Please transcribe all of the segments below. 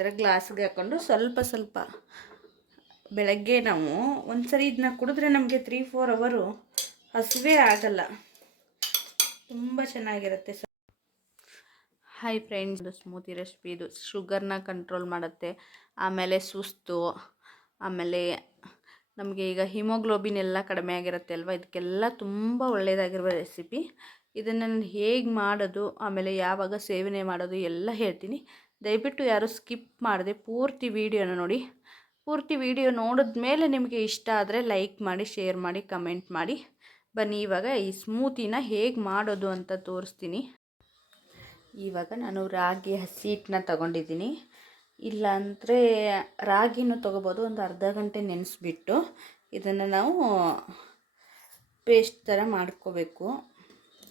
ಥರ ಗ್ಲಾಸ್ಗೆ ಹಾಕ್ಕೊಂಡು ಸ್ವಲ್ಪ ಸ್ವಲ್ಪ ಬೆಳಗ್ಗೆ ನಾವು ಒಂದ್ಸರಿ ಇದನ್ನ ಕುಡಿದ್ರೆ ನಮಗೆ ತ್ರೀ ಫೋರ್ ಅವರು ಹಸಿವೇ ಆಗಲ್ಲ. ತುಂಬ ಚೆನ್ನಾಗಿರುತ್ತೆ ಹಾಯ್ ಫ್ರೆಂಡ್ಸ್ ಸ್ಮೂತಿ ರೆಸಿಪಿ ಇದು ಶುಗರ್ನ ಕಂಟ್ರೋಲ್ ಮಾಡುತ್ತೆ. ಆಮೇಲೆ ಸುಸ್ತು, ಆಮೇಲೆ ನಮಗೆ ಈಗ ಹಿಮೋಗ್ಲೋಬಿನ್ ಎಲ್ಲ ಕಡಿಮೆ ಆಗಿರುತ್ತೆ ಅಲ್ವಾ? ಇದಕ್ಕೆಲ್ಲ ತುಂಬ ಒಳ್ಳೆಯದಾಗಿರುವ ರೆಸಿಪಿ ಇದನ್ನು ನಾನು ಹೇಗೆ ಮಾಡೋದು, ಆಮೇಲೆ ಯಾವಾಗ ಸೇವನೆ ಮಾಡೋದು ಎಲ್ಲ ಹೇಳ್ತೀನಿ. ದಯವಿಟ್ಟು ಯಾರು ಸ್ಕಿಪ್ ಮಾಡದೆ ಪೂರ್ತಿ ವಿಡಿಯೋನ ನೋಡಿ. ಪೂರ್ತಿ ವಿಡಿಯೋ ನೋಡಿದ ಮೇಲೆ ನಿಮಗೆ ಇಷ್ಟ ಆದರೆ ಲೈಕ್ ಮಾಡಿ, ಶೇರ್ ಮಾಡಿ, ಕಮೆಂಟ್ ಮಾಡಿ. ಬನ್ನಿ, ಇವಾಗ ಈ ಸ್ಮೂತಿನ ಹೇಗೆ ಮಾಡೋದು ಅಂತ ತೋರಿಸ್ತೀನಿ. ಇವಾಗ ನಾನು ರಾಗಿ ಹಸಿ ಹಿಟ್ಟನ್ನ ತಗೊಂಡಿದ್ದೀನಿ. ಇಲ್ಲಾಂದರೆ ರಾಗಿನೂ ತೊಗೋಬೋದು, ಒಂದು ಅರ್ಧ ಗಂಟೆ ನೆನೆಸ್ಬಿಟ್ಟು ಇದನ್ನು ನಾವು ಪೇಸ್ಟ್ ಥರ ಮಾಡ್ಕೋಬೇಕು.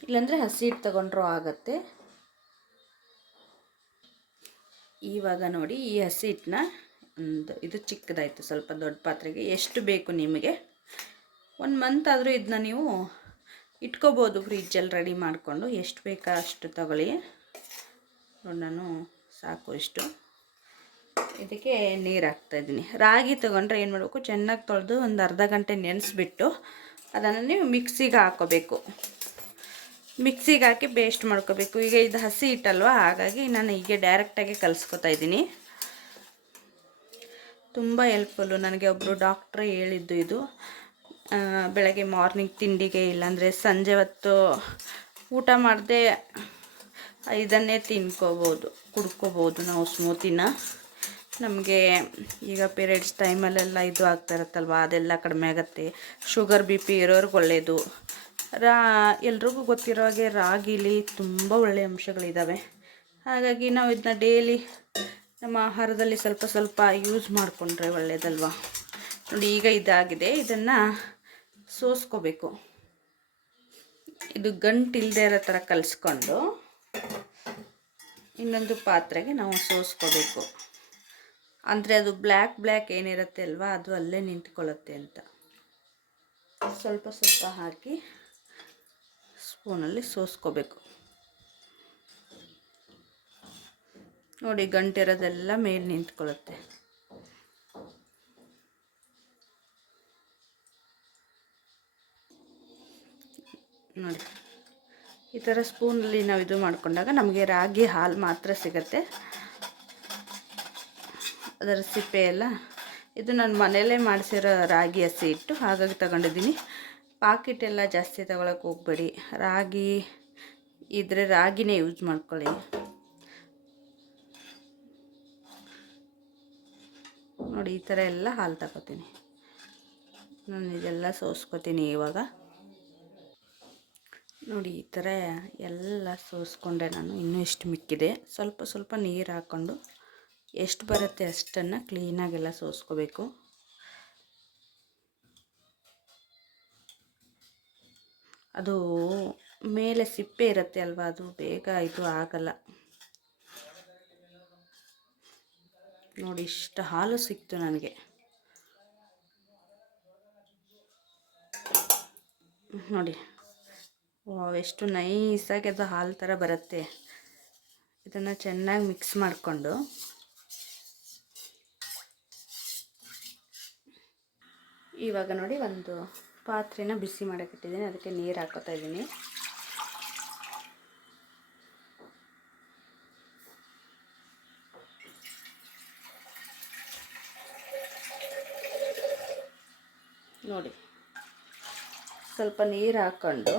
ಇಲ್ಲಾಂದರೆ ಹಸಿ ಹಿಟ್ಟು ತಗೊಂಡ್ರೂ ಆಗತ್ತೆ. ಇವಾಗ ನೋಡಿ ಈ ಹಸಿ ಹಿಟ್ಟನ್ನ ಒಂದು ಇದು ಚಿಕ್ಕದಾಯಿತು, ಸ್ವಲ್ಪ ದೊಡ್ಡ ಪಾತ್ರೆಗೆ. ಎಷ್ಟು ಬೇಕು ನಿಮಗೆ? ಒಂದು ಮಂತ್ ಆದರೂ ಇದನ್ನ ನೀವು ಇಟ್ಕೋಬೋದು ಫ್ರಿಜ್ಜಲ್ಲಿ ರೆಡಿ ಮಾಡಿಕೊಂಡು. ಎಷ್ಟು ಬೇಕಾ ಅಷ್ಟು ತಗೊಳ್ಳಿ. ನಾನು ಸಾಕು ಇಷ್ಟು. ಇದಕ್ಕೆ ನೀರು ಹಾಕ್ತಾಯಿದ್ದೀನಿ ರಾಗಿ ತೊಗೊಂಡ್ರೆ ಏನು ಮಾಡಬೇಕು? ಚೆನ್ನಾಗಿ ತೊಳೆದು ಒಂದು ಅರ್ಧ ಗಂಟೆ ನೆನೆಸ್ಬಿಟ್ಟು ಅದನ್ನು ನೀವು ಮಿಕ್ಸಿಗೆ ಹಾಕೋಬೇಕು. ಮಿಕ್ಸಿಗೆ ಹಾಕಿ ಬೇಸ್ಟ್ ಮಾಡ್ಕೋಬೇಕು. ಈಗ ಇದು ಹಸಿ ಹಿಟ್ಟಲ್ವ? ಹಾಗಾಗಿ ನಾನು ಹೀಗೆ ಡೈರೆಕ್ಟಾಗಿ ಕಲಿಸ್ಕೊತಾ ಇದ್ದೀನಿ. ತುಂಬ ಹೆಲ್ಪ್ಫುಲ್ಲು ನನಗೆ ಒಬ್ಬರು ಡಾಕ್ಟ್ರೇ ಹೇಳಿದ್ದು ಇದು. ಬೆಳಗ್ಗೆ ಮಾರ್ನಿಂಗ್ ತಿಂಡಿಗೆ ಇಲ್ಲಾಂದರೆ ಸಂಜೆ ಹೊತ್ತು ಊಟ ಮಾಡದೆ ಇದನ್ನೇ ತಿನ್ಕೋಬೋದು, ಕುಡ್ಕೋಬೋದು ನಾವು ಸ್ಮೂತಿನ ನಮಗೆ ಈಗ ಪೀರಿಯಡ್ಸ್ ಟೈಮಲ್ಲೆಲ್ಲ ಇದು ಆಗ್ತಾ ಇರುತ್ತಲ್ವ? ಅದೆಲ್ಲ ಕಡಿಮೆ ಆಗುತ್ತೆ. ಶುಗರ್ ಬಿ ಪಿ ಇರೋರ್ಗೆ ಒಳ್ಳೆಯದು ರಾ, ಎಲ್ರಿಗೂ ಗೊತ್ತಿರೋ ಹಾಗೆ ರಾಗಿಲಿ ತುಂಬ ಒಳ್ಳೆಯ ಅಂಶಗಳಿದ್ದಾವೆ ಹಾಗಾಗಿ ನಾವು ಇದನ್ನ ಡೈಲಿ ನಮ್ಮ ಆಹಾರದಲ್ಲಿ ಸ್ವಲ್ಪ ಸ್ವಲ್ಪ ಯೂಸ್ ಮಾಡಿಕೊಂಡ್ರೆ ಒಳ್ಳೆಯದಲ್ವಾ ನೋಡಿ, ಈಗ ಇದಾಗಿದೆ. ಇದನ್ನು ಸೋಸ್ಕೋಬೇಕು. ಇದು ಗಂಟಿಲ್ಲದೆ ಇರೋ ಥರ ಕಲಿಸ್ಕೊಂಡು ಇನ್ನೊಂದು ಪಾತ್ರೆಗೆ ನಾವು ಸೋಸ್ಕೋಬೇಕು. ಅಂದರೆ ಅದು ಬ್ಲ್ಯಾಕ್ ಬ್ಲ್ಯಾಕ್ ಏನಿರುತ್ತೆ ಅಲ್ವಾ? ಅದು ಅಲ್ಲೇ ನಿಂತ್ಕೊಳ್ಳುತ್ತೆ ಅಂತ. ಸ್ವಲ್ಪ ಸ್ವಲ್ಪ ಹಾಕಿ ಸ್ಪೂನಲ್ಲಿ ಸೋಸ್ಕೋಬೇಕು. ನೋಡಿ, ಗಂಟಿರೋದೆಲ್ಲ ಮೇಲೆ ನಿಂತ್ಕೊಳ್ಳುತ್ತೆ. ನೋಡಿ, ಈ ಥರ ಸ್ಪೂನಲ್ಲಿ ನಾವು ಇದು ಮಾಡಿಕೊಂಡಾಗ ನಮಗೆ ರಾಗಿ ಹಾಲು ಮಾತ್ರ ಸಿಗತ್ತೆ. ಅದರ ಸಿಪ್ಪೆ ಎಲ್ಲ, ಇದು ನಾನು ಮನೆಯಲ್ಲೇ ಮಾಡಿಸಿರೋ ರಾಗಿ ಹಸಿ ಇಟ್ಟು ಹಾಗಾಗಿ ತಗೊಂಡಿದ್ದೀನಿ. ಪಾಕಿಟ್ ಎಲ್ಲ ಜಾಸ್ತಿ ತಗೊಳಕ್ಕೆ ಹೋಗ್ಬೇಡಿ. ರಾಗಿ ಇದ್ರೆ ರಾಗಿನೇ ಯೂಸ್ ಮಾಡ್ಕೊಳ್ಳಿ. ನೋಡಿ, ಈ ಥರ ಎಲ್ಲ ಹಾಲು ತಗೋತೀನಿ. ನಾನು ಇದೆಲ್ಲ ಸೋಸ್ಕೊತೀನಿ ಇವಾಗ. ನೋಡಿ, ಈ ಥರ ಎಲ್ಲ ಸೋಸ್ಕೊಂಡೆ ನಾನು. ಇನ್ನೂ ಇಷ್ಟು ಮಿಕ್ಕಿದೆ. ಸ್ವಲ್ಪ ಸ್ವಲ್ಪ ನೀರು ಹಾಕ್ಕೊಂಡು ಎಷ್ಟು ಬರುತ್ತೆ ಅಷ್ಟನ್ನು ಕ್ಲೀನಾಗೆಲ್ಲ ಸೋಸ್ಕೋಬೇಕು. ಅದು ಮೇಲೆ ಸಿಪ್ಪೆ ಇರುತ್ತೆ ಅಲ್ವಾ, ಅದು ಬೇಗ ಇದು ಆಗಲ್ಲ. ನೋಡಿ, ಇಷ್ಟು ಹಾಲು ಸಿಕ್ತು ನನಗೆ. ನೋಡಿ ಎಷ್ಟು ನೈಸಾಗಿ ಅದು ಹಾಲು ಥರ ಬರುತ್ತೆ. ಇದನ್ನು ಚೆನ್ನಾಗಿ ಮಿಕ್ಸ್ ಮಾಡಿಕೊಂಡು. ಇವಾಗ ನೋಡಿ, ಒಂದು ಪಾತ್ರೆನ ಬಿಸಿ ಮಾಡೋಕ್ಕಿಟ್ಟಿದ್ದೀನಿ, ಅದಕ್ಕೆ ನೀರು ಹಾಕೋತಾ ಇದ್ದೀನಿ ನೋಡಿ, ಸ್ವಲ್ಪ ನೀರು ಹಾಕ್ಕೊಂಡು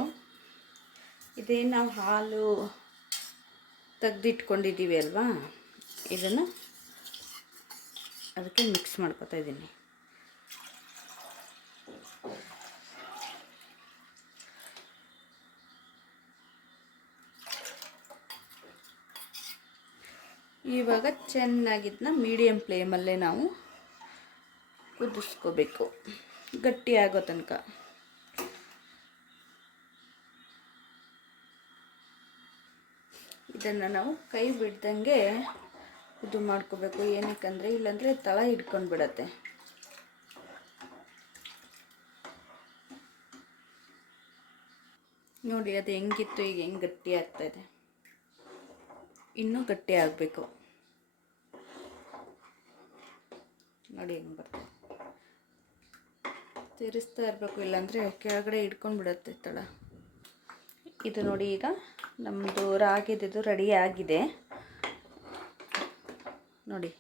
ಇದೇನು ನಾವು ಹಾಲು ತೆಗ್ದಿಟ್ಕೊಂಡಿದ್ದೀವಿ ಅಲ್ವಾ? ಇದನ್ನು ಅದಕ್ಕೆ ಮಿಕ್ಸ್ ಮಾಡ್ಕೊತಾ ಇದ್ದೀನಿ ಇವಾಗ ಚೆನ್ನಾಗಿದ್ನ ಮೀಡಿಯಮ್ ಫ್ಲೇಮಲ್ಲೇ ನಾವು ಕುದಿಸ್ಕೋಬೇಕು. ಗಟ್ಟಿ ಆಗೋ ತನಕ. ಇದನ್ನು ನಾವು ಕೈ ಬಿಡ್ದಂಗೆ ಇದು ಮಾಡ್ಕೋಬೇಕು. ಏನಕ್ಕಂದರೆ, ಇಲ್ಲಾಂದರೆ ತಳ ಹಿಡ್ಕೊಂಡು ಬಿಡತ್ತೆ ನೋಡಿ, ಅದು ಹೆಂಗಿತ್ತು, ಈಗ ಹೆಂಗೆ ಗಟ್ಟಿ ಆಗ್ತಾಯಿದೆ ಇನ್ನೂ ಗಟ್ಟಿ ಆಗಬೇಕು. ನೋಡಿ ಹೆಂಗೆ ಬರ್ತದೆ ತಿರ್ಸ್ತಾ ಇರಬೇಕು, ಇಲ್ಲಾಂದರೆ ಕೆಳಗಡೆ ಇಟ್ಕೊಂಡು ಬಿಡುತ್ತೆ ತಳ. ಇದು ನೋಡಿ ಈಗ ನಮ್ಮದು ರಾಗಿದ್ದು ರೆಡಿ ಆಗಿದೆ. ನೋಡಿ,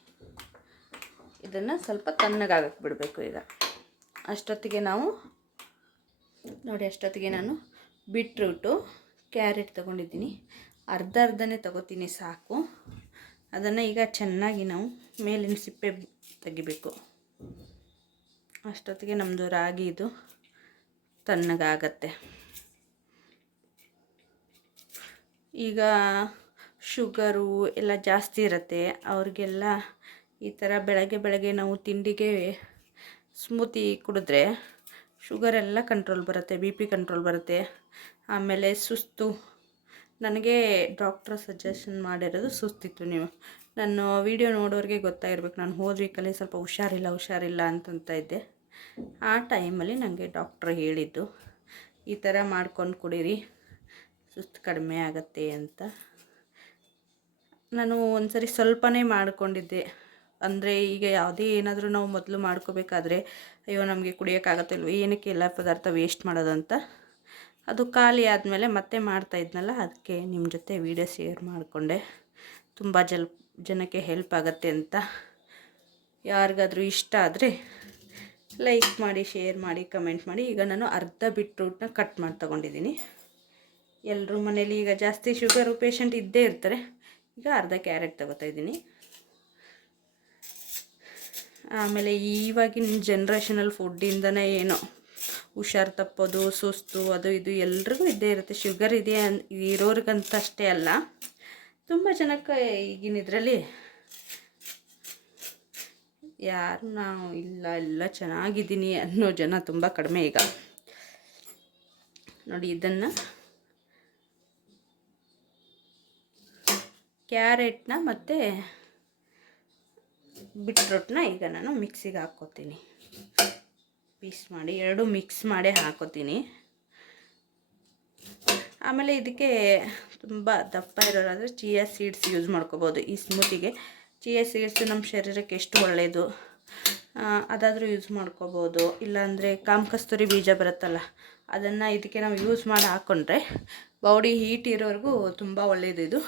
ಇದನ್ನು ಸ್ವಲ್ಪ ತಣ್ಣಗಾಗಕ್ಕೆ ಬಿಡಬೇಕು ಈಗ. ಅಷ್ಟೊತ್ತಿಗೆ ನಾವು, ನೋಡಿ ಅಷ್ಟೊತ್ತಿಗೆ ನಾನು ಬೀಟ್ರೂಟು, ಕ್ಯಾರೆಟ್ ತೊಗೊಂಡಿದ್ದೀನಿ. ಅರ್ಧ ಅರ್ಧನೇ ತೊಗೋತೀನಿ ಸಾಕು. ಅದನ್ನು ಈಗ ಚೆನ್ನಾಗಿ ನಾವು ಮೇಲಿನ ಸಿಪ್ಪೆ ತೆಗಿಬೇಕು. ಅಷ್ಟೊತ್ತಿಗೆ ನಮ್ಮದು ರಾಗಿ ಇದು ತಣ್ಣಗಾಗತ್ತೆ. ಈಗ ಶುಗರು ಎಲ್ಲ ಜಾಸ್ತಿ ಇರುತ್ತೆ. ಅವ್ರಿಗೆಲ್ಲ ಈ ಥರ ಬೆಳಗ್ಗೆ ಬೆಳಗ್ಗೆ ನಾವು ತಿಂಡಿಗೆ ಸ್ಮೂತಿ ಕುಡಿದ್ರೆ ಶುಗರೆಲ್ಲ ಕಂಟ್ರೋಲ್ ಬರುತ್ತೆ ಬಿ ಪಿ ಕಂಟ್ರೋಲ್ ಬರುತ್ತೆ. ಆಮೇಲೆ ಸುಸ್ತು ನನಗೆ ಡಾಕ್ಟ್ರ್ ಸಜೆಷನ್ ಮಾಡಿರೋದು ಸುಸ್ತಿತ್ತು ನೀವು. ನಾನು ವಿಡಿಯೋ ನೋಡೋರಿಗೆ ಗೊತ್ತಾಗಿರ್ಬೇಕು. ನಾನು ಹೋದ ವೀಕಲ್ಲಿ ಸ್ವಲ್ಪ ಹುಷಾರಿಲ್ಲ ಹುಷಾರಿಲ್ಲ ಅಂತಂತ ಇದ್ದೆ. ಆ ಟೈಮಲ್ಲಿ ನನಗೆ ಡಾಕ್ಟ್ರ್ ಹೇಳಿದ್ದು, ಈ ಥರ ಮಾಡ್ಕೊಂಡು ಕುಡೀರಿ, ಸುಸ್ತು ಕಡಿಮೆ ಆಗತ್ತೆ ಅಂತ. ನಾನು ಒಂದ್ಸರಿ ಸ್ವಲ್ಪನೇ ಮಾಡ್ಕೊಂಡಿದ್ದೆ. ಅಂದರೆ ಈಗ ಯಾವುದೇ ಏನಾದರೂ ನಾವು ಮೊದಲು ಮಾಡ್ಕೋಬೇಕಾದ್ರೆ, ಅಯ್ಯೋ ನಮಗೆ ಕುಡಿಯೋಕ್ಕಾಗತ್ತಿಲ್ವ ಏನಕ್ಕೆ ಎಲ್ಲ ಪದಾರ್ಥ ವೇಸ್ಟ್ ಮಾಡೋದಂತ. ಅದು ಖಾಲಿ ಆದಮೇಲೆ ಮತ್ತೆ ಮಾಡ್ತಾ ಇದ್ನಲ್ಲ, ಅದಕ್ಕೆ ನಿಮ್ಮ ಜೊತೆ ವೀಡಿಯೋ ಶೇರ್ ಮಾಡಿಕೊಂಡೆ. ತುಂಬ ಜಲ್, ಜನಕ್ಕೆ ಹೆಲ್ಪ್ ಆಗುತ್ತೆ ಅಂತ. ಯಾರಿಗಾದರೂ ಇಷ್ಟ ಆದರೆ ಲೈಕ್ ಮಾಡಿ ಶೇರ್ ಮಾಡಿ ಕಮೆಂಟ್ ಮಾಡಿ. ಈಗ ನಾನು ಅರ್ಧ ಬಿಟ್ರೂಟ್ನ ಕಟ್ ಮಾಡಿ ತೊಗೊಂಡಿದ್ದೀನಿ. ಎಲ್ಲರೂ ಮನೇಲಿ ಈಗ ಜಾಸ್ತಿ ಶುಗರು ಪೇಷಂಟ್ ಇದ್ದೇ ಇರ್ತಾರೆ. ಈಗ ಅರ್ಧ ಕ್ಯಾರೆಟ್ ತಗೋತಾ ಇದ್ದೀನಿ. ಆಮೇಲೆ ಇವಾಗಿನ ಜನ್ರೇಷನಲ್ ಫುಡ್ಡಿಂದನೇ ಏನೋ ಹುಷಾರು ತಪ್ಪೋದು, ಸುಸ್ತು, ಅದು ಇದು ಎಲ್ರಿಗೂ ಇದ್ದೇ ಇರುತ್ತೆ. ಶುಗರ್ ಇದೆ ಅನ್, ಇರೋರಿಗಂತ ಅಷ್ಟೇ ಅಲ್ಲ. ತುಂಬ ಜನಕ್ಕೆ ಈಗಿನ ಇದರಲ್ಲಿ ಯಾರು ನಾವು ಇಲ್ಲ, ಎಲ್ಲ ಚೆನ್ನಾಗಿದ್ದೀನಿ ಅನ್ನೋ ಜನ ತುಂಬ ಕಡಿಮೆ ಈಗ. ನೋಡಿ ಇದನ್ನು. ಕ್ಯಾರೆಟ್ನ ಮತ್ತು ಬಿಟ್ರೋಟ್ನ ಈಗ ನಾನು ಮಿಕ್ಸಿಗೆ ಹಾಕ್ಕೋತೀನಿ. ಪೀಸ್ ಮಾಡಿ, ಎರಡು ಮಿಕ್ಸ್ ಮಾಡಿ ಹಾಕೋತೀನಿ. ಆಮೇಲೆ ಇದಕ್ಕೆ ತುಂಬ ದಪ್ಪ ಇರೋರಾದರೆ ಚಿಯಾ ಸೀಡ್ಸ್ ಯೂಸ್ ಮಾಡ್ಕೋಬೋದು ಈ ಸ್ಮೂತಿಗೆ ಚಿಯಾ ಸೀಡ್ಸ್ ನಮ್ಮ ಶರೀರಕ್ಕೆ ಎಷ್ಟು ಒಳ್ಳೆಯದು ಅದಾದರೂ ಯೂಸ್ ಮಾಡ್ಕೋಬೋದು. ಇಲ್ಲಾಂದರೆ ಕಾಮಕಸ್ತೂರಿ ಬೀಜ ಬರುತ್ತಲ್ಲ, ಅದನ್ನು ಇದಕ್ಕೆ ನಾವು ಯೂಸ್ ಮಾಡಿ ಹಾಕ್ಕೊಂಡ್ರೆ ಬಾಡಿ ಹೀಟ್ ಇರೋವರೆಗೂ ತುಂಬ ಒಳ್ಳೆಯದು ಇದು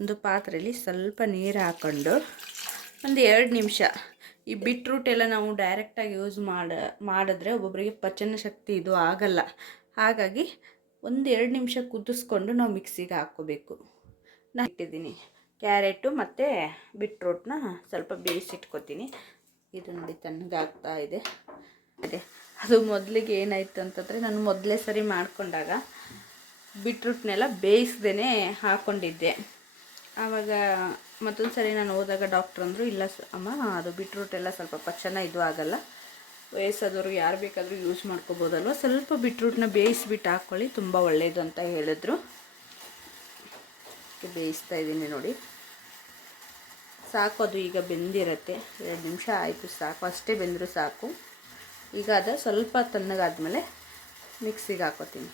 ಒಂದು ಪಾತ್ರೆಯಲ್ಲಿ ಸ್ವಲ್ಪ ನೀರು ಹಾಕ್ಕೊಂಡು ಒಂದು ಎರಡು ನಿಮಿಷ ಈ ಬಿಟ್ರೂಟ್ ಎಲ್ಲ ನಾವು ಡೈರೆಕ್ಟಾಗಿ ಯೂಸ್ ಮಾಡ, ಮಾಡಿದ್ರೆ ಒಬ್ಬೊಬ್ಬರಿಗೆ ಪಚನ ಶಕ್ತಿ ಇದು ಆಗಲ್ಲ. ಹಾಗಾಗಿ ಒಂದು ಎರಡು ನಿಮಿಷ ಕುದಿಸ್ಕೊಂಡು ನಾವು ಮಿಕ್ಸಿಗೆ ಹಾಕ್ಕೋಬೇಕು. ನಾನು ಇಟ್ಟಿದ್ದೀನಿ ಕ್ಯಾರೆಟು ಮತ್ತು ಬಿಟ್ರೂಟ್ನ ಸ್ವಲ್ಪ ಬೇಯಿಸಿಟ್ಕೊತೀನಿ. ಇದು ನೋಡಿ ತಣ್ಣಗಾಗ್ತಾ ಇದೆ. ಅದೇ, ಅದು ಮೊದಲಿಗೆ ಏನಾಯಿತು ಅಂತಂದರೆ ನಾನು ಮೊದಲೇ ಸರಿ ಮಾಡಿಕೊಂಡಾಗ ಬಿಟ್ರೂಟ್ನೆಲ್ಲ ಬೇಯಿಸ್ದೇ ಹಾಕ್ಕೊಂಡಿದ್ದೆ ಆವಾಗ ಮತ್ತೊಂದು ಸರಿ ನಾನು ಹೋದಾಗ ಡಾಕ್ಟ್ರ್ ಅಂದರು, ಇಲ್ಲ ಅಮ್ಮ, ಅದು ಬಿಟ್ರೂಟ್ ಎಲ್ಲ ಸ್ವಲ್ಪ ಪಚನ ಇದು ಆಗಲ್ಲ. ವಯಸ್ಸಾದವರು ಯಾರು ಬೇಕಾದರೂ ಯೂಸ್ ಮಾಡ್ಕೋಬೋದಲ್ವ? ಸ್ವಲ್ಪ ಬಿಟ್ರೂಟ್ನ ಬೇಯಿಸ್ಬಿಟ್ಟು ಹಾಕ್ಕೊಳ್ಳಿ ತುಂಬ ಒಳ್ಳೆಯದು ಅಂತ ಹೇಳಿದ್ರು. ಬೇಯಿಸ್ತಾ ಇದ್ದೀನಿ ನೋಡಿ. ಸಾಕು, ಅದು ಈಗ ಬೆಂದಿರತ್ತೆ. ಎರಡು ನಿಮಿಷ ಆಯಿತು, ಸಾಕು. ಅಷ್ಟೇ ಬೆಂದರೂ ಸಾಕು. ಈಗ ಅದು ಸ್ವಲ್ಪ ತಣ್ಣಗಾದ್ಮೇಲೆ ಮಿಕ್ಸಿಗೆ ಹಾಕೋತೀನಿ.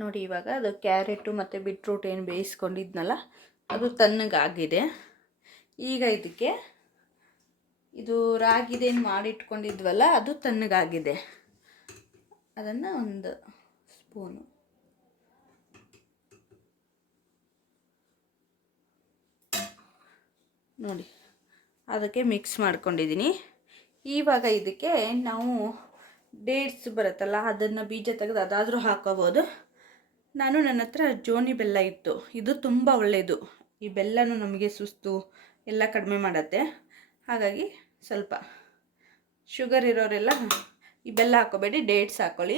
ನೋಡಿ ಇವಾಗ ಅದು ಕ್ಯಾರೆಟು ಮತ್ತು ಬಿಟ್ರೂಟ್ ಏನು ಬೇಯಿಸ್ಕೊಂಡಿದ್ನಲ್ಲ, ಅದು ತಣ್ಣಗಾಗಿದೆ. ಈಗ ಇದಕ್ಕೆ ಇದು ರಾಗಿದೇನು ಮಾಡಿಟ್ಕೊಂಡಿದ್ವಲ್ಲ, ಅದು ತಣ್ಣಗಾಗಿದೆ. ಅದನ್ನು ಒಂದು ಸ್ಪೂನು. ನೋಡಿ, ಅದಕ್ಕೆ ಮಿಕ್ಸ್ ಮಾಡ್ಕೊಂಡಿದ್ದೀನಿ. ಇವಾಗ ಇದಕ್ಕೆ ನಾವು ಡೇಟ್ಸ್ ಬರುತ್ತಲ್ಲ, ಅದನ್ನು ಬೀಜ ತೆಗೆದು ಅದಾದರೂ ಹಾಕೋಬೋದು. ನಾನು ನನ್ನ ಹತ್ರ ಜೋನಿ ಬೆಲ್ಲ ಇತ್ತು. ಇದು ತುಂಬ ಒಳ್ಳೆಯದು ಈ ಬೆಲ್ಲನೂ ನಮಗೆ ಸುಸ್ತು ಎಲ್ಲ ಕಡಿಮೆ ಮಾಡುತ್ತೆ. ಹಾಗಾಗಿ ಸ್ವಲ್ಪ ಶುಗರ್ ಇರೋರೆಲ್ಲ ಈ ಬೆಲ್ಲ ಹಾಕೋಬೇಡಿ ಡೇಟ್ಸ್ ಹಾಕ್ಕೊಳ್ಳಿ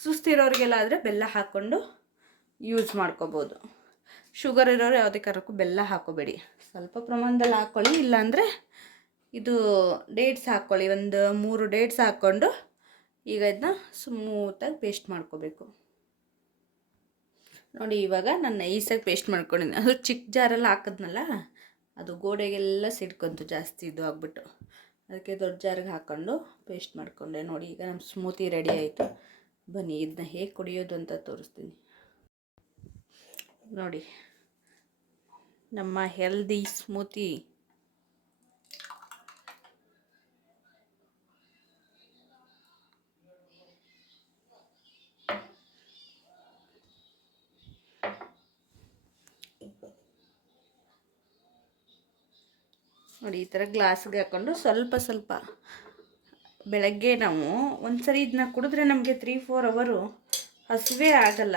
ಸುಸ್ತಿರೋರಿಗೆಲ್ಲ ಆದರೆ ಬೆಲ್ಲ ಹಾಕ್ಕೊಂಡು ಯೂಸ್ ಮಾಡ್ಕೋಬೋದು. ಶುಗರ್ ಇರೋರು ಯಾವುದೇ ಕಾರಣಕ್ಕೂ ಬೆಲ್ಲ ಹಾಕೋಬೇಡಿ. ಸ್ವಲ್ಪ ಪ್ರಮಾಣದಲ್ಲಿ ಹಾಕ್ಕೊಳ್ಳಿ ಇಲ್ಲಾಂದರೆ ಇದು ಡೇಟ್ಸ್ ಹಾಕ್ಕೊಳ್ಳಿ ಒಂದು ಮೂರು ಡೇಟ್ಸ್ ಹಾಕ್ಕೊಂಡು ಈಗ ಇದನ್ನ ಸ್ಮೂತಾಗಿ ಪೇಸ್ಟ್ ಮಾಡ್ಕೋಬೇಕು. ನೋಡಿ, ಇವಾಗ ನಾನು ನೈಸಾಗಿ ಪೇಸ್ಟ್ ಮಾಡ್ಕೊಂಡಿದ್ದೀನಿ ಅದು ಚಿಕ್ಕ ಜಾರೆಲ್ಲ ಹಾಕಿದ್ನಲ್ಲ, ಅದು ಗೋಡೆಗೆಲ್ಲ ಸಿಡ್ಕೊಂತು, ಜಾಸ್ತಿ ಇದು ಆಗ್ಬಿಟ್ಟು. ಅದಕ್ಕೆ ದೊಡ್ಡ ಜಾರಿಗೆ ಹಾಕ್ಕೊಂಡು ಪೇಸ್ಟ್ ಮಾಡಿಕೊಂಡೆ. ನೋಡಿ, ಈಗ ನಮ್ಮ ಸ್ಮೂತಿ ರೆಡಿ ಆಯಿತು. ಬನ್ನಿ, ಇದನ್ನ ಹೇಗೆ ಕುಡಿಯೋದು ಅಂತ ತೋರಿಸ್ತೀನಿ. ನೋಡಿ, ನಮ್ಮ ಹೆಲ್ದಿ ಸ್ಮೂತಿ. ನೋಡಿ, ಈ ಥರ ಗ್ಲಾಸ್ಗೆ ಹಾಕ್ಕೊಂಡು ಸ್ವಲ್ಪ ಸ್ವಲ್ಪ ಬೆಳಗ್ಗೆ ನಾವು ಒಂದು ಸರಿ ಇದನ್ನ ಕುಡಿದ್ರೆ ನಮಗೆ ತ್ರೀ ಫೋರ್ ಅವರು ಹಸಿವೆ ಆಗಲ್ಲ.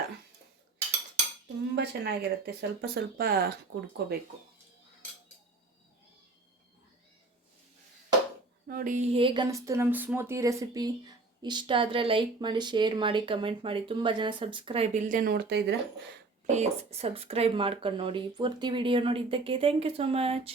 ತುಂಬ ಚೆನ್ನಾಗಿರುತ್ತೆ. ಸ್ವಲ್ಪ ಸ್ವಲ್ಪ ಕುಡ್ಕೋಬೇಕು. ನೋಡಿ ಹೇಗೆ ಅನ್ನಿಸ್ತು ನಮ್ಮ ಸ್ಮೂತಿ ರೆಸಿಪಿ ಇಷ್ಟ ಆದರೆ ಲೈಕ್ ಮಾಡಿ ಶೇರ್ ಮಾಡಿ ಕಮೆಂಟ್ ಮಾಡಿ. ತುಂಬ ಜನ ಸಬ್ಸ್ಕ್ರೈಬ್ ಇಲ್ಲದೆ ನೋಡ್ತಾ ಇದ್ದೀರಾ ಪ್ಲೀಸ್ ಸಬ್ಸ್ಕ್ರೈಬ್ ಮಾಡ್ಕೊಂಡು ನೋಡಿ. ಪೂರ್ತಿ ವಿಡಿಯೋ ನೋಡಿದ್ದಕ್ಕೆ ಥ್ಯಾಂಕ್ ಯು ಸೊ ಮಚ್